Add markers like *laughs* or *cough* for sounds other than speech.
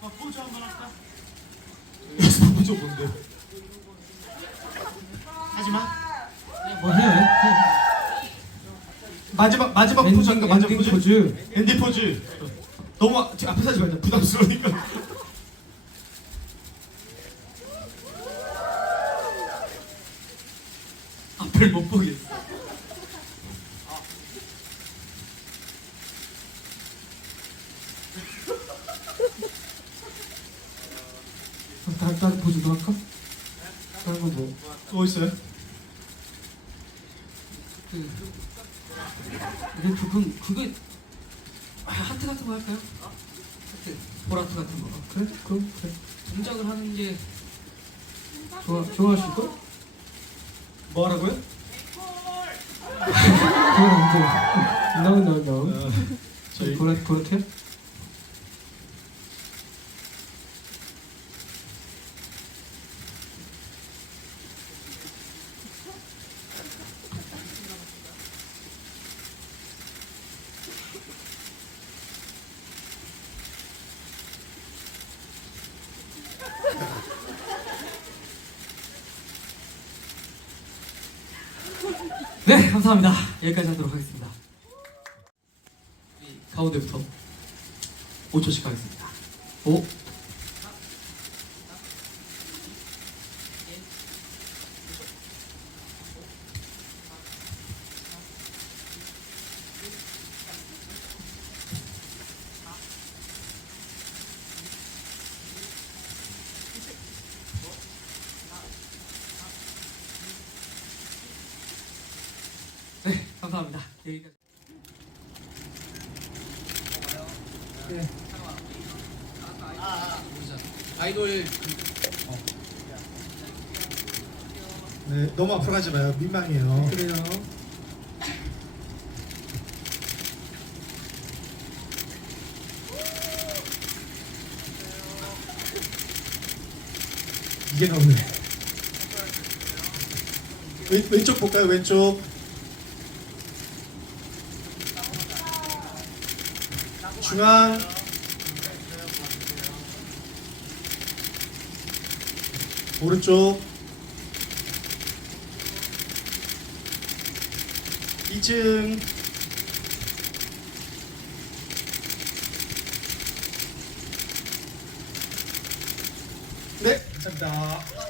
아, 포즈 한번 할까? 포즈 뭔데? 하지마. 뭐 해? 해. 마지막 마지막 엔딩, 포즈 할까? 마지막 엔딩 포즈? 포즈. 엔딩 포즈. 너무 아- 지금 앞에 사지 말자. 부담스러우니까. *laughs* 앞을 못 보겠어. 다른 다른 포즈도 할까? 다른 거 뭐? 뭐 있어요? 그 이게 조금 그게 아, 하트 같은 거 할까요? 하트 보라트 같은 거. 그래? 그럼 그래. 동작을 하는 게 좋아 좋아하실 걸? 뭐 하라고요? 돼. 나온 나온 나온. 어, 저희 보라 보라트? 네, 감사합니다. 여기까지 하도록 하겠습니다. 이 가운데부터 5초씩 하겠습니다. 5 네, 감사합니다. 여기까지. 네. 아이돌 네 너무 앞으로 가지 마요. 민망해요. 그래요. 이게 나오네. 왼, 왼쪽 볼까요? 왼쪽. 중앙. 오른쪽. 2층. 네, 감사합니다.